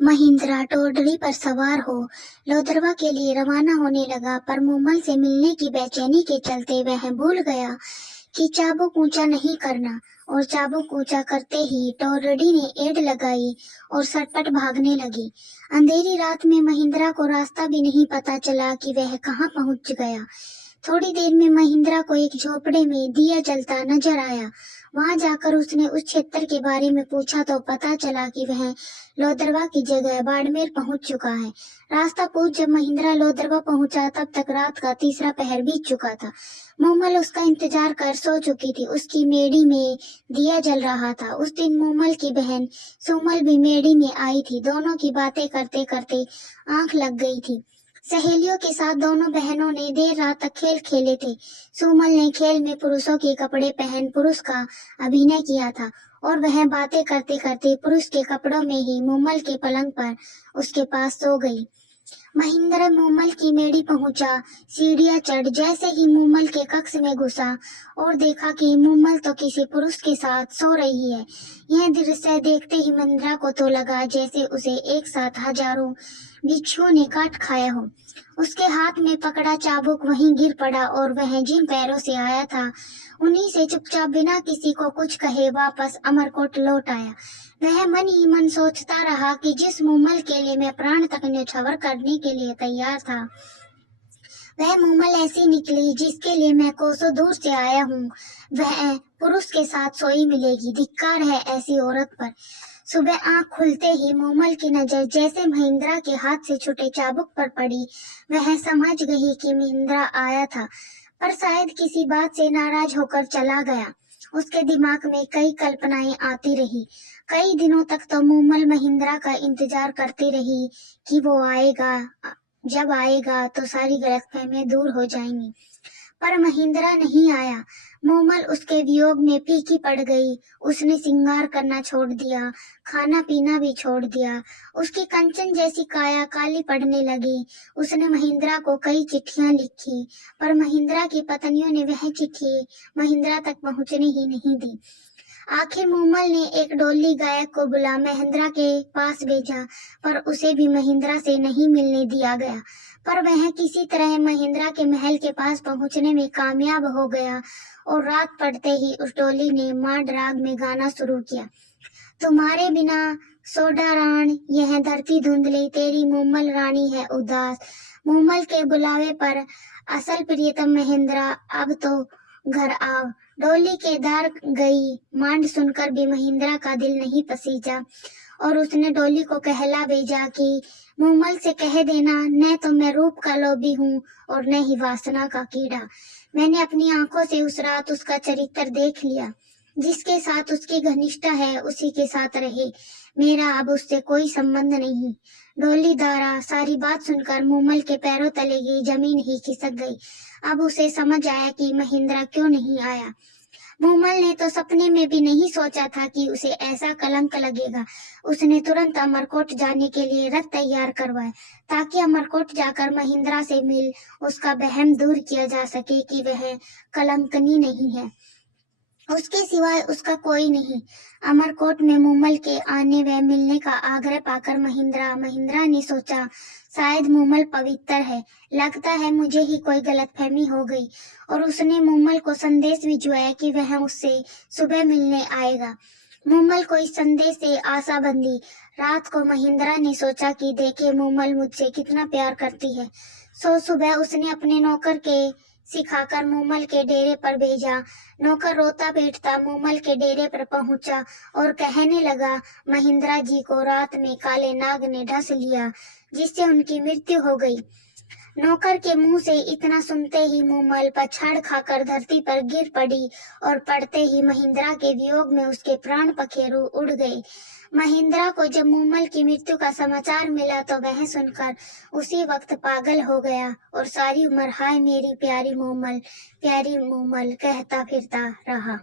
महिंद्रा टोडली पर सवार हो लोदरवा के लिए रवाना होने लगा, पर मूमल से मिलने की बेचैनी के चलते वह भूल गया कि चाबुक ऊंचा नहीं करना। और चाबुक ऊंचा करते ही टोरडी ने एड़ लगाई और सरपट भागने लगी। अंधेरी रात में महिंद्रा को रास्ता भी नहीं पता चला कि वह कहाँ पहुंच गया। थोड़ी देर में महिंद्रा को एक झोपड़े में दिया जलता नजर आया। वहां जाकर उसने उस क्षेत्र के बारे में पूछा तो पता चला कि वह लोदरवा की जगह बाड़मेर पहुंच चुका है। रास्ता पूछ जब महिंद्रा लोदरवा पहुंचा तब तक रात का तीसरा पहर बीत चुका था। मूमल उसका इंतजार कर सो चुकी थी। उसकी मेड़ी में दिया जल रहा था। उस दिन मूमल की बहन सुमल भी मेड़ी में आई थी। दोनों की बातें करते करते आंख लग गई थी। सहेलियों के साथ दोनों बहनों ने देर रात तक खेल खेले थे। सुमल ने खेल में पुरुषों के कपड़े पहन पुरुष का अभिनय किया था और वह बातें करते करते पुरुष के कपड़ों में ही मूमल के पलंग पर उसके पास सो गई। महेंद्र मूमल की मेड़ी पहुंचा। सीढ़ियां चढ़ जैसे ही मूमल के कक्ष में घुसा और देखा कि मूमल तो किसी पुरुष के साथ सो रही है। यह दृश्य देखते ही महिंद्रा को तो लगा जैसे उसे एक साथ हजारों बिच्छुओं ने काट खाया हो। उसके हाथ में पकड़ा चाबुक वहीं गिर पड़ा और वह जिन पैरों से आया था उन्हीं से चुपचाप बिना किसी को कुछ कहे वापस अमरकोट लौट आया। वह मन ही मन सोचता रहा कि जिस मूमल के लिए मैं प्राण तक न्यौछावर करने के लिए तैयार था, वह मूमल ऐसी निकली जिसके लिए मैं कोसों दूर से आया हूँ। वह पुरुष के साथ सोई मिलेगी। धिक्कार है ऐसी औरत पर। सुबह आंख खुलते ही मूमल की नजर जैसे महिंद्रा के हाथ से छूटे चाबुक पर पड़ी। वह समझ गई कि महिंद्रा आया था, पर शायद किसी बात से नाराज होकर चला गया। उसके दिमाग में कई कल्पनाएं आती रही। कई दिनों तक तो मूमल महिंद्रा का इंतजार करती रही कि वो आएगा। जब आएगा तो सारी गलतफहमियां दूर हो जाएंगी, पर महिंद्रा नहीं आया। मूमल उसके वियोग में फीकी पड़ गई। उसने सिंगार करना छोड़ दिया, खाना पीना भी छोड़ दिया। उसकी कंचन जैसी काया काली पड़ने लगी। उसने महिंद्रा को कई चिट्ठियां लिखी, पर महिंद्रा की पत्नियों ने वह चिट्ठी महिंद्रा तक पहुंचने ही नहीं दी। आखिर मूमल ने एक डोली गायक को बुला महिंद्रा के पास भेजा, पर उसे भी महिंद्रा से नहीं मिलने दिया गया। पर वह किसी तरह महिंद्रा के महल के पास पहुंचने में कामयाब हो गया और रात पड़ते ही उस डोली ने मांड राग में गाना शुरू किया। तुम्हारे बिना सोडा राण यह धरती धुंधली, तेरी मूमल रानी है उदास। मूमल के बुलावे पर असल प्रियतम महिंद्रा अब तो घर आव। डोली के दार गई। मांड सुनकर भी महिंद्रा का दिल नहीं पसीजा और उसने डोली को कहला भेजा कि मूमल से कह देना, न तो मैं रूप का लोभी हूँ और न ही वासना का कीड़ा। मैंने अपनी आंखों से उस रात उसका चरित्र देख लिया। जिसके साथ उसकी घनिष्ठता है उसी के साथ रहे। मेरा अब उससे कोई संबंध नहीं। डोली दारा सारी बात सुनकर मूमल के पैरों तले की जमीन ही खिसक गई। अब उसे समझ आया कि महिंद्रा क्यों नहीं आया। मूमल ने तो सपने में भी नहीं सोचा था कि उसे ऐसा कलंक लगेगा। उसने तुरंत अमरकोट जाने के लिए रथ तैयार करवाया, ताकि अमरकोट जाकर महिंद्रा से मिल उसका वहम दूर किया जा सके कि वह कलंकनी नहीं है। उसके सिवाय उसका कोई नहीं। अमरकोट में मूमल के आने व मिलने का आग्रह पाकर महिंद्रा ने सोचा, शायद मूमल पवित्र है। लगता है मुझे ही कोई गलतफहमी हो गई। और उसने मूमल को संदेश भिजवाया कि वह उससे सुबह मिलने आएगा। मूमल को इस संदेश से आशा बंधी। रात को महिंद्रा ने सोचा कि देखे मूमल मुझसे कितना प्यार करती है। सो सुबह उसने अपने नौकर के सिखाकर मूमल के डेरे पर भेजा। नौकर रोता पीटता मूमल के डेरे पर पहुंचा और कहने लगा, महिंद्रा जी को रात में काले नाग ने ढस लिया, जिससे उनकी मृत्यु हो गई। नौकर के मुंह से इतना सुनते ही मूमल पछाड़ खाकर धरती पर गिर पड़ी और पड़ते ही महिंद्रा के वियोग में उसके प्राण पखेरु उड़ गए। महिंद्रा को जब मूमल की मृत्यु का समाचार मिला तो वह सुनकर उसी वक्त पागल हो गया और सारी उम्र हाय मेरी प्यारी मूमल कहता फिरता रहा।